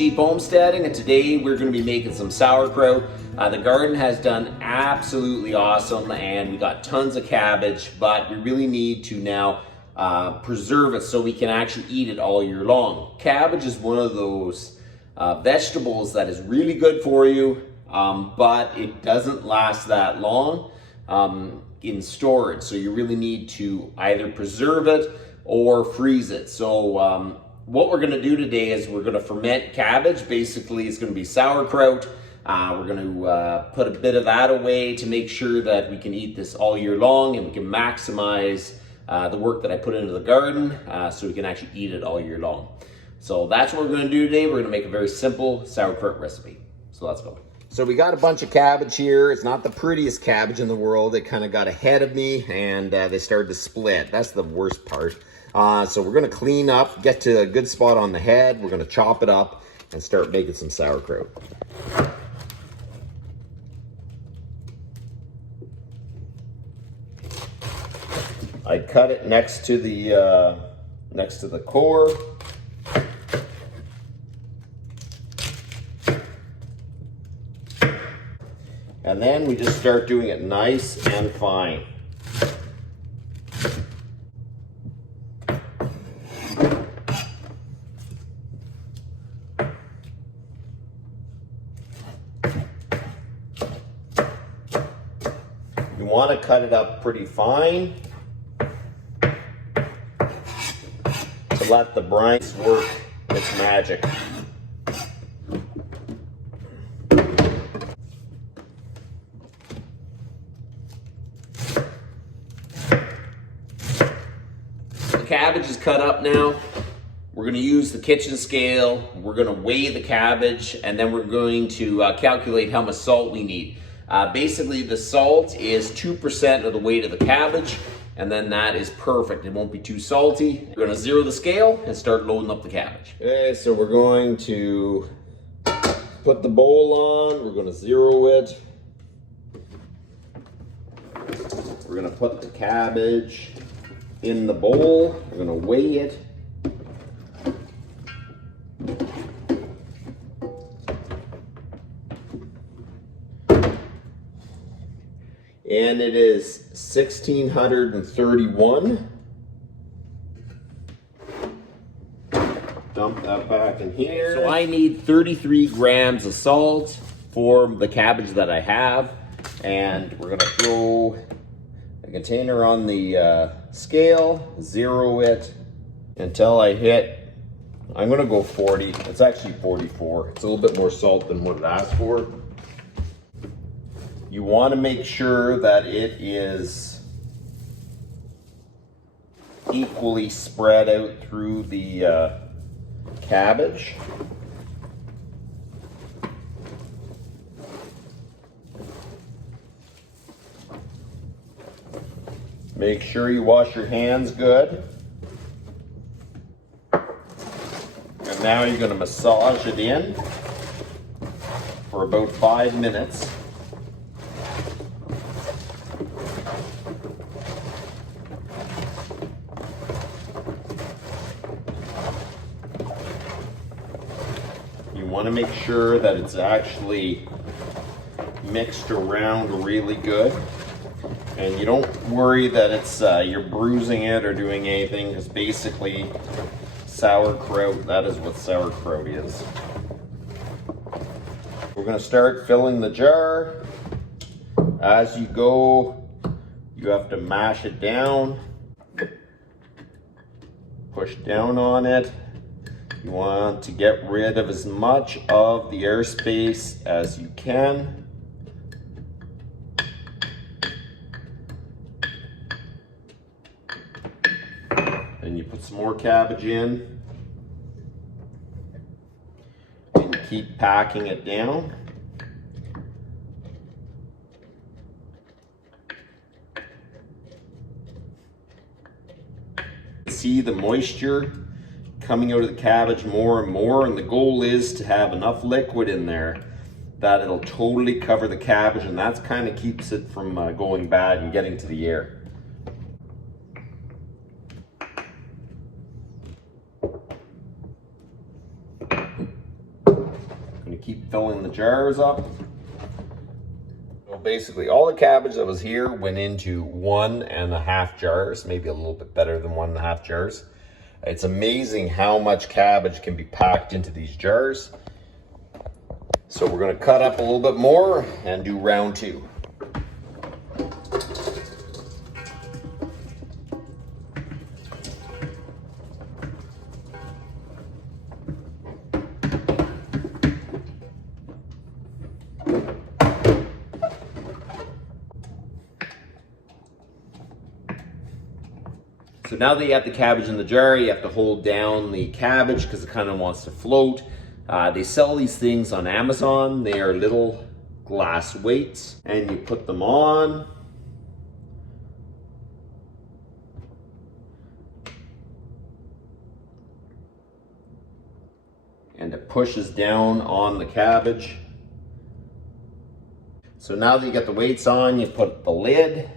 Cheap Homesteading, and today we're going to be making some sauerkraut. The garden has done absolutely awesome, and we got tons of cabbage, but we really need to now preserve it so we can actually eat it all year long. Cabbage is one of those vegetables that is really good for you, but it doesn't last that long in storage. So you really need to either preserve it or freeze it. So what we're going to do today is we're going to ferment cabbage. Basically, it's going to be sauerkraut. We're going to put a bit of that away to make sure that we can eat this all year long and we can maximize the work that I put into the garden so we can actually eat it all year long. So that's what we're going to do today. We're going to make a very simple sauerkraut recipe. So let's go. So we got a bunch of cabbage here. It's not the prettiest cabbage in the world. It kind of got ahead of me and they started to split. That's the worst part. So we're going to clean up, get to a good spot on the head. We're going to chop it up and start making some sauerkraut. I cut it next to the core. And then we just start doing it nice and fine. You want to cut it up pretty fine to let the brine work its magic. The cabbage is cut up now. We're going to use the kitchen scale. We're going to weigh the cabbage, and then we're going to calculate how much salt we need. Basically, the salt is 2% of the weight of the cabbage, and then that is perfect. It won't be too salty. We're going to zero the scale and start loading up the cabbage. Okay, so we're going to put the bowl on. We're going to zero it. We're going to put the cabbage in the bowl. We're going to weigh it. And it is 1,631. Dump that back in here. So I need 33 grams of salt for the cabbage that I have. And we're gonna throw a container on the scale, zero it until I hit, I'm gonna go 40. It's actually 44. It's a little bit more salt than what it asked for. You want to make sure that it is equally spread out through the cabbage. Make sure you wash your hands good. And now you're going to massage it in for about 5 minutes. You want to make sure that it's actually mixed around really good, and you don't worry that it's you're bruising it or doing anything, because basically sauerkraut, that is what sauerkraut is. We're going to start filling the jar. As you go, you have to mash it down, push down on it. You want to get rid of as much of the airspace as you can. Then you put some more cabbage in and keep packing it down. See the moisture coming out of the cabbage more and more, and the goal is to have enough liquid in there that it'll totally cover the cabbage, and that kind of keeps it from going bad and getting to the air. keep filling the jars up. So basically all the cabbage that was here went into 1.5 jars, maybe a little bit better than 1.5 jars. It's amazing how much cabbage can be packed into these jars. So we're going to cut up a little bit more and do round 2. So now that you have the cabbage in the jar, you have to hold down the cabbage because it kind of wants to float. They sell these things on Amazon. They are little glass weights, and you put them on. And it pushes down on the cabbage. So now that you got the weights on, you put the lid.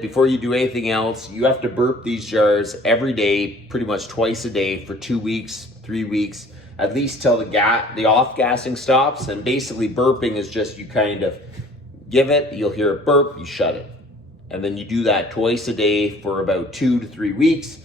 Before you do anything else, you have to burp these jars every day, pretty much twice a day for 2 weeks, 3 weeks, at least till the off-gassing stops. And basically burping is just you kind of give it, you'll hear it burp, you shut it. And then you do that twice a day for about 2 to 3 weeks,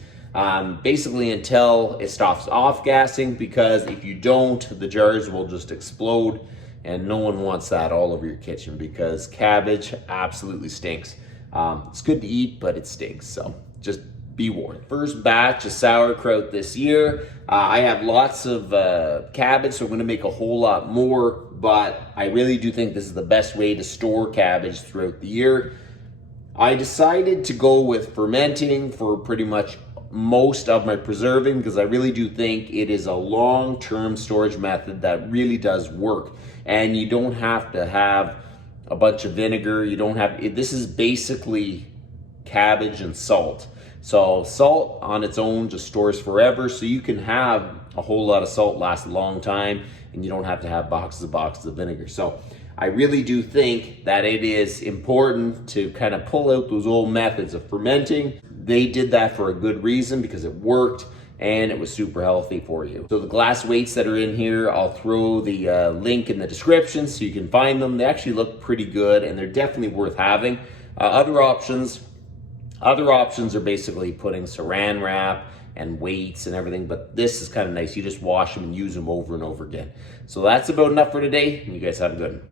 basically until it stops off-gassing, because if you don't, the jars will just explode, and no one wants that all over your kitchen because cabbage absolutely stinks. It's good to eat, but it stinks, so just be warned. First batch of sauerkraut this year. I have lots of cabbage, so I'm gonna make a whole lot more, but I really do think this is the best way to store cabbage throughout the year. I decided to go with fermenting for pretty much most of my preserving because I really do think it is a long-term storage method that really does work, and you don't have to have a bunch of vinegar. You don't have, this is basically cabbage and salt. So salt on its own just stores forever, so you can have a whole lot of salt last a long time, and you don't have to have boxes of vinegar. So I really do think that it is important to kind of pull out those old methods of fermenting. They did that for a good reason because it worked and it was super healthy for you. So the glass weights that are in here, I'll throw the link in the description so you can find them. They actually look pretty good and they're definitely worth having. Other options are basically putting saran wrap and weights and everything, but this is kind of nice. You just wash them and use them over and over again. So that's about enough for today, and you guys have a good one.